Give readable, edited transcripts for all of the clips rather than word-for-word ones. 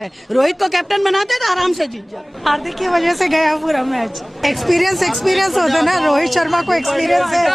रोहित को कैप्टन बनाते तो आराम से जीत जाते। हार्दिक की वजह से गया पूरा मैच। एक्सपीरियंस होता है ना, रोहित शर्मा को एक्सपीरियंस है।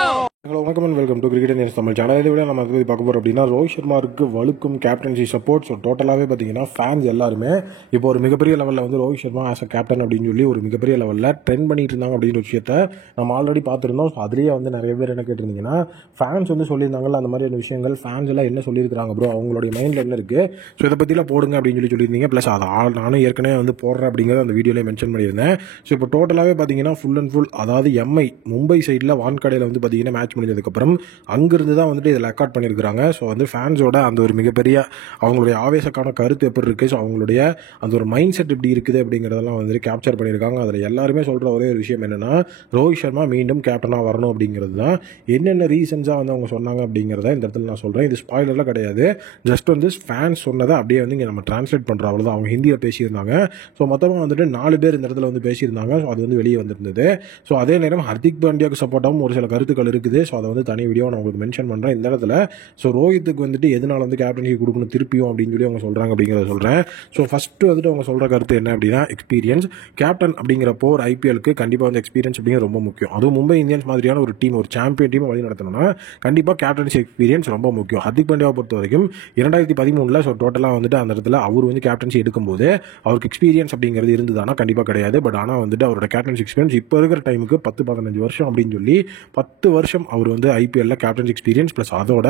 ஹலோ வணக்கம் and welcome to cricket news Tamil channel. இதை விட நம்ம அதை பார்க்க போகிறோம் அப்படின்னா ரோஹித் சர்மாவுக்கு வலுக்கும் கேப்டன்சி சப்போர்ட். ஸோ டோட்டலாகவே பார்த்தீங்கன்னா ஃபேன்ஸ் எல்லாருமே இப்போ ஒரு மிகப்பெரிய லெவலில் வந்து Rohit Sharma as a captain அப்படின்னு சொல்லி ஒரு மிகப்பெரிய லெவலில் ட்ரெண்ட் பண்ணிட்டு இருந்தாங்க அப்படின்ற விஷயத்த நம்ம ஆல்ரெடி பார்த்துருந்தோம். ஸோ அதுலேயே வந்து நிறைய பேர் என்ன கேட்டிருந்தீங்கன்னா ஃபேன்ஸ் வந்து சொல்லியிருந்தாங்கல்ல அந்த மாதிரியான விஷயங்கள் ஃபேன்ஸ் எல்லாம் என்ன சொல்லியிருக்காங்க ப்ரோ, அவங்களுடைய மைண்டில் என்ன இருக்குது, ஸோ இதை பற்றிலாம் போடுங்க அப்படின்னு சொல்லியிருந்தீங்க. ப்ளஸ் அதை நானும் ஏற்கனவே வந்து போடுறேன் அப்படிங்கிறத அந்த வீடியோலேயே மென்ஷன் பண்ணியிருந்தேன். ஸோ இப்போ டோட்டலாகவே பார்த்தீங்கன்னா ஃபுல் அண்ட் ஃபுல் அதாவது எம்ஐ மும்பை சைடில் வான்கடையில் வந்து பார்த்தீங்கன்னா மேட்ச் முடிஞ்சதுக்கப்புறம் அங்கிருந்து தான் வந்துட்டு இதில் ரெக்கார்ட் பண்ணியிருக்காங்க. ஸோ வந்து ஃபேன்ஸோட அந்த ஒரு மிகப்பெரிய அவங்களுடைய ஆவேசக்கான கருத்து எப்படி இருக்குது, ஸோ அவங்களுடைய அந்த ஒரு மைண்ட் செட் எப்படி இருக்குது அப்படிங்கிறதெல்லாம் வந்துட்டு கேப்சர் பண்ணியிருக்காங்க. அதில் எல்லாருமே சொல்கிற ஒரே ஒரு விஷயம் என்னென்னா ரோஹித் சர்மா மீண்டும் கேப்டனாக வரணும் அப்படிங்கிறது தான். என்னென்ன ரீசன்ஸாக வந்து அவங்க சொன்னாங்க அப்படிங்கிறத இந்த இடத்துல நான் சொல்கிறேன். இது ஸ்பாயிலர்லாம் கிடையாது, ஜஸ்ட் வந்து ஃபேன்ஸ் சொன்னதை அப்படியே வந்து இங்கே நம்ம டிரான்ஸ்லேட் பண்ணுறோம், அவ்வளோதான். அவங்க ஹிந்தியில் பேசியிருந்தாங்க. ஸோ மொத்தமாக வந்துட்டு 4 பேர் இந்த இடத்துல வந்து பேசியிருந்தாங்க. ஸோ அது வந்து வெளியே வந்திருந்தது. ஸோ அதே நேரம் ஹர்திக் பாண்டியாவுக்கு சப்போர்ட்டாகவும் ஒரு சில கருத்துக்கள் இருக்குது. ஸோ அதை வந்து தனி வீடியோ நான் உங்களுக்கு மென்ஷன் பண்ணுறேன் இந்த இடத்துல. ஸோ ரோஹித்துக்கு வந்துட்டு எதனால வந்து கேப்டன்சி கொடுக்கணும் திருப்பியும் அப்படின்னு சொல்லி அவங்க சொல்கிறாங்க அப்படிங்கிறத சொல்கிறேன். ஸோ ஃபஸ்ட்டு வந்துட்டு அவங்க சொல்கிற கருத்து என்ன அப்படின்னா எக்ஸ்பீரியன்ஸ். கேப்டன் அப்படிங்கிறப்போ ஒரு ஐபிஎலுக்கு கண்டிப்பாக வந்து எக்ஸ்பீரியன்ஸ் அப்படிங்கிறது ரொம்ப முக்கியம். அதுவும் மும்பை இந்தியன்ஸ் மாதிரியான ஒரு டீம், ஒரு சாம்பியன் டீம் வழி நடத்தணும்னா கண்டிப்பாக கேப்டன்சி எக்ஸ்பீரியன்ஸ் ரொம்ப முக்கியம். ஹர்திக் பாண்டியாவை பொறுத்த வரைக்கும் 2013 ஸோ டோட்டலாக வந்துட்டு அந்த இடத்துல அவர் வந்து கேப்டன்சி எடுக்கும்போது அவருக்கு எக்ஸ்பீரியன்ஸ் அப்படிங்கிறது இருந்ததுன்னா கண்டிப்பாக கிடையாது. பட் ஆனால் வந்துட்டு அவரோட கேப்டன்சி எக்ஸ்பீரியன்ஸ் இப்போ இருக்கிற டைமுக்கு 10-15 வருஷம் அப்படின்னு சொல்லி 10 வருஷம் அவர் வந்து ஐபிஎல்ல கேப்டன்சி எக்ஸ்பீரியன்ஸ் ப்ளஸ் அதோட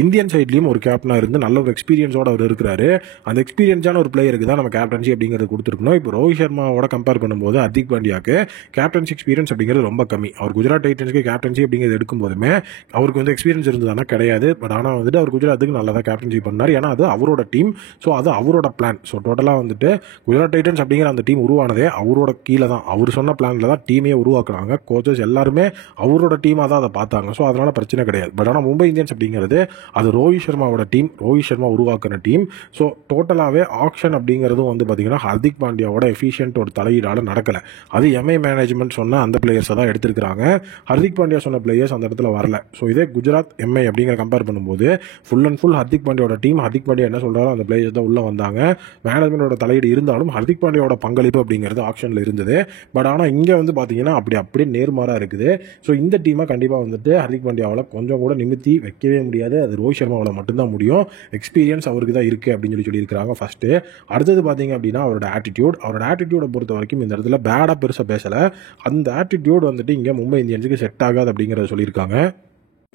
இந்தியன் சைட்லையும் ஒரு கேப்டனாக இருந்து நல்ல ஒரு எக்ஸ்பீரியன்ஸோட அவர் இருக்கிறாரு. அந்த எக்ஸ்பீரியன்ஸான ஒரு பிளேயருக்கு தான் நம்ம கேப்டன்சி அப்படிங்கிறது கொடுத்துருக்கணும். இப்போ ரோஹித் சர்மாவோட கம்பேர் பண்ணும்போது ஹர்திக் பாண்டியாவுக்கு கேப்டன்சி எக்ஸ்பீரியன்ஸ் அப்படிங்கிறது ரொம்ப கம்மி. அவர் குஜராத் டைட்டன்ஸ்க்கு கேப்டன்சி அப்படிங்கிறது எடுக்கும்போதுமே அவருக்கு வந்து எக்ஸ்பீரியன்ஸ் இருந்ததுன்னா கிடையாது. பட் ஆனால் வந்துட்டு அவர் குஜராத்துக்கு நல்லா தான் கேப்டன்சி பண்ணார். ஏன்னா அது அவரோட டீம், ஸோ அது அவரோட பிளான். ஸோ டோட்டலாக வந்துட்டு குஜராத் டைட்டன்ஸ் அப்படிங்கிற அந்த டீம் உருவானதே அவரோட கீழே தான், அவர் சொன்ன பிளானில் தான் டீமே உருவாக்குனாங்க. கோச்சஸ் எல்லாருமே அவரோட டீமாக தான் அதை பார்த்தாங்க. ஸோ அதனால பிரச்சனை கிடையாது. பட் ஆனால் மும்பை இந்தியன்ஸ் அப்படிங்கிறது அது ரோஹித் சர்மாவோட டீம், ரோஹித் சர்மா உருவாக்குன டீம். ஸோ டோட்டலாகவே ஆக்ஷன் அப்படிங்கிறதும் வந்து பார்த்தீங்கன்னா ஹர்திக் பாண்டியாவோட எஃபிஷியன்ட் ஒரு தலையீடால் நடக்கலை. அது எம்ஐ மேனேஜ்மெண்ட் சொன்ன அந்த பிளேயர்ஸை தான் எடுத்திருக்கிறாங்க. ஹர்திக் பாண்டியா சொன்ன பிளேயர்ஸ் அந்த இடத்துல வரல. ஸோ இதே குஜராத் எம்ஐ அப்படிங்கிற கம்பேர் பண்ணும்போது ஃபுல் அண்ட் ஃபுல் ஹர்திக் பாண்டியோட டீம், ஹர்திக் பாண்டியா என்ன சொல்கிறாரோ அந்த பிளேயர்ஸ் தான் உள்ளே வந்தாங்க. மேனேஜ்மெண்டோட தலையீடு இருந்தாலும் ஹர்திக் பாண்டியாவோட பங்களிப்பு அப்படிங்கிறது ஆக்ஷனில் இருந்தது. பட் ஆனால் இங்கே வந்து பார்த்தீங்கன்னா அப்படியே நேர்மாறாக இருக்குது. ஸோ இந்த டீமை கண்டிப்பாக வந்துட்டு ஹர்திக் பாண்டியாவால் கொஞ்சம் கூட நிமித்தி வைக்கவே முடியாது. அது ரோஹித் சர்மாவால் மட்டும்தான் முடியும். எக்ஸ்பீரியன்ஸ் அவருக்கு தான் இருக்குது அப்படின்னு சொல்லியிருக்காங்க ஃபஸ்ட்டு. அடுத்தது பார்த்தீங்க அப்படின்னா அவரோட ஆட்டிடியூடை பொறுத்த வரைக்கும் இந்த இடத்துல பேடாக பெருசாக பேசலை. அந்த ஆட்டிடியூட் வந்துட்டு இங்கே மும்பை இந்தியன்ஸுக்கு செட் ஆகாது அப்படிங்கிறத சொல்லியிருக்காங்க.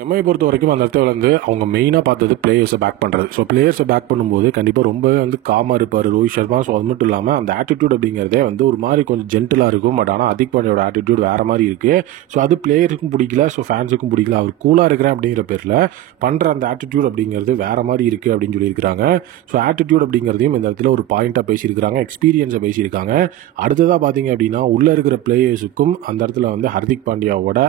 எம்ஐ பொறுத்த வரைக்கும் அந்த இடத்துல வந்து அவங்க மெயினாக பார்த்தது பிளேயர்ஸை பேக் பண்ணுறது. ஸோ பிளேயர்ஸை பேக் பண்ணும்போது கண்டிப்பாக ரொம்பவே வந்து காமாக இருப்பார் ரோஹித் சர்மா. ஸோ அது மட்டும் இல்லாமல் அந்த ஆட்டிடியூட் அப்படிங்கிறதே வந்து ஒரு மாதிரி கொஞ்சம் ஜென்டலாக இருக்கும். பட் ஆனால் ஹர்திக் பாண்டியோட ஆட்டிடியூட் வேறு மாதிரி இருக்குது. ஸோ அது பிளேயருக்கும் பிடிக்கல, ஸோ ஃபேன்ஸுக்கும் பிடிக்கல. அவர் கூலாக இருக்கிறேன் அப்படிங்கிற பேரில் பண்ணுற அந்த ஆட்டிடியூட் அப்படிங்கிறது வேறு மாதிரி இருக்குது அப்படின்னு சொல்லியிருக்காங்க. ஸோ ஆட்டிடியூட் அப்படிங்கிறதையும் இந்த இடத்துல ஒரு பாயிண்ட்டாக பேசியிருக்காங்க, எக்ஸ்பீரியன்ஸை பேசியிருக்காங்க. அடுத்ததாக பார்த்தீங்க அப்படின்னா உள்ளே இருக்கிற பிளேயர்ஸுக்கும் அந்த இடத்துல வந்து ஹர்திக் பாண்டியாவோட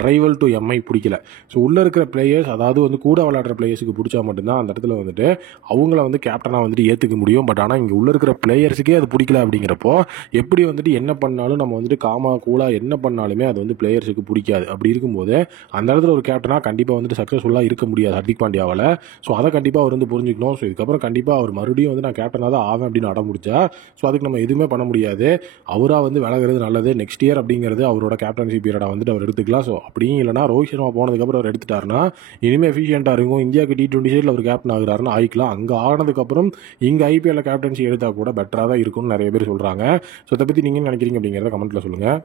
அரைவல் டு எம்ஐ பிடிக்கல. ஸோ இருக்கிற பிளேயர்ஸ் அதாவது வந்து கூட விளையாடுற பிளேயர்ஸுக்கு பிடிச்சா மட்டும்தான் அந்த இடத்துல வந்துட்டு அவங்கள வந்து கேப்டனாக வந்துட்டு ஏற்றுக்க முடியும். பட் ஆனால் இங்கே உள்ள இருக்கிற பிளேயர்ஸுக்கே அது பிடிக்கல அப்படிங்கிறப்போ எப்படி வந்துட்டு என்ன பண்ணாலும் நம்ம வந்துட்டு கூலாக என்ன பண்ணாலுமே அது வந்து பிளேயர்ஸுக்கு பிடிக்காது. அப்படி இருக்கும்போது அந்த இடத்துல ஒரு கேப்டனாக கண்டிப்பாக வந்துட்டு சக்ஸஸ்ஃபுல்லாக இருக்க முடியாது ஹர்திக் பாண்டியாவால். ஸோ அதை கண்டிப்பாக அவர் வந்து புரிஞ்சுக்கணும். ஸோ இதுக்கப்புறம் கண்டிப்பாக அவர் மறுபடியும் வந்து நான் கேப்டனாக தான் ஆவேன் அப்படின்னு அடம் முடிச்சா ஸோ அதுக்கு நம்ம எதுவுமே பண்ண முடியாது. அவராக வந்து விலகிறது நல்லது. நெக்ஸ்ட் இயர் அப்படிங்கிறது அவரோட கேப்டன்சி பீரியடை வந்துட்டு அவர் எடுத்துக்கலாம். ஸோ அப்படியும் இல்லைனா ரோஹித் சர்மா போனதுக்கப்புறம் அவர் எடுத்துட்டாருன்னா இனிமேல் எஃபிஷியண்டாக இருக்கும். இந்தியாவுக்கு T20 சைடில் அவர் கேப்டன் ஆகுறாருன்னு ஆயிக்கலாம். அங்கே ஆனதுக்கப்புறம் இங்கே ஐபிஎல்ல கேப்டன்சி எடுத்தால் கூட பெட்டராக தான் இருக்கும்னு நிறைய பேர் சொல்கிறாங்க. ஸோ இதை பற்றி நீங்கள் நினைக்கிறீங்க அப்படிங்கிறத கமெண்ட்டில் சொல்லுங்கள்.